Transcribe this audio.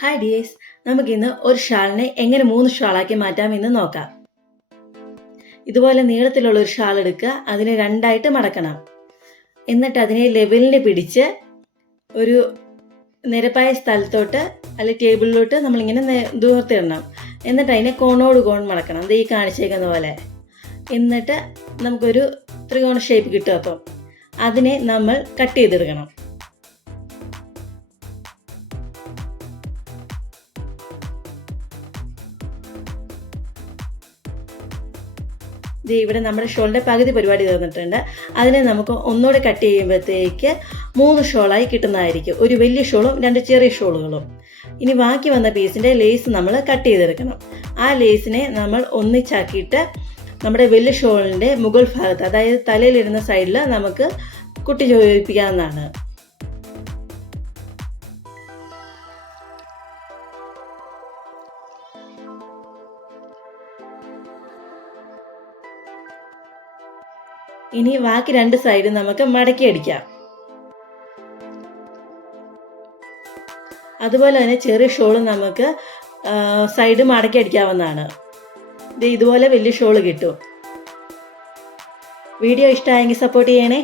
Hi dears, നമുക്കിന്ന് ഒരു ഷാളിനെ എങ്ങനെ 3 ഷാളാക്കി മാറ്റാമെന്ന് നോക്കാം. ഇതുപോലെ നീളത്തിലുള്ള ഒരു ഷാൾ എടുക്കുക, അതിനെ രണ്ടായിട്ട് മടക്കണം. എന്നിട്ട് അതിനെ ലെവലിന് പിടിച്ച് ഒരു നിരപ്പായ സ്ഥലത്തോട്ട് അല്ലെങ്കിൽ ടേബിളിലോട്ട് നമ്മളിങ്ങനെ ദൂരത്തിടണം. എന്നിട്ട് അതിനെ കോണോട് കോൺ മടക്കണം, ഇത് ഈ കാണിച്ചേക്കുന്ന പോലെ. എന്നിട്ട് നമുക്കൊരു ത്രികോണ ഷേപ്പ് കിട്ടും. അപ്പം അതിനെ നമ്മൾ കട്ട് ചെയ്തെടുക്കണം. ഇവിടെ നമ്മുടെ ഷോളിൻ്റെ പകുതി പരിപാടി തീർന്നിട്ടുണ്ട്. അതിനെ നമുക്ക് ഒന്നുകൂടെ കട്ട് ചെയ്യുമ്പോഴത്തേക്ക് 3 ഷോളായി കിട്ടുന്നതായിരിക്കും. ഒരു വലിയ ഷോളും 2 ചെറിയ ഷോളുകളും. ഇനി ബാക്കി വന്ന പീസിൻ്റെ ലേസ് നമ്മൾ കട്ട് ചെയ്തെടുക്കണം. ആ ലേസിനെ നമ്മൾ ഒന്നിച്ചാക്കിയിട്ട് നമ്മുടെ വലിയ ഷോളിൻ്റെ മുകൾ ഭാഗത്ത്, അതായത് തലയിലിടുന്ന സൈഡിൽ നമുക്ക് കുട്ടി ചോദിപ്പിക്കാവുന്നതാണ്. ഇനി ബാക്കി 2 സൈഡും നമുക്ക് മടക്കി അടിക്കാം. അതുപോലെ തന്നെ ചെറിയ ഷോള് നമുക്ക് സൈഡ് മടക്കി അടിക്കാവുന്നതാണ്. ഇതുപോലെ വലിയ ഷോള് കിട്ടും. വീഡിയോ ഇഷ്ടമായെങ്കിൽ സപ്പോർട്ട് ചെയ്യണേ.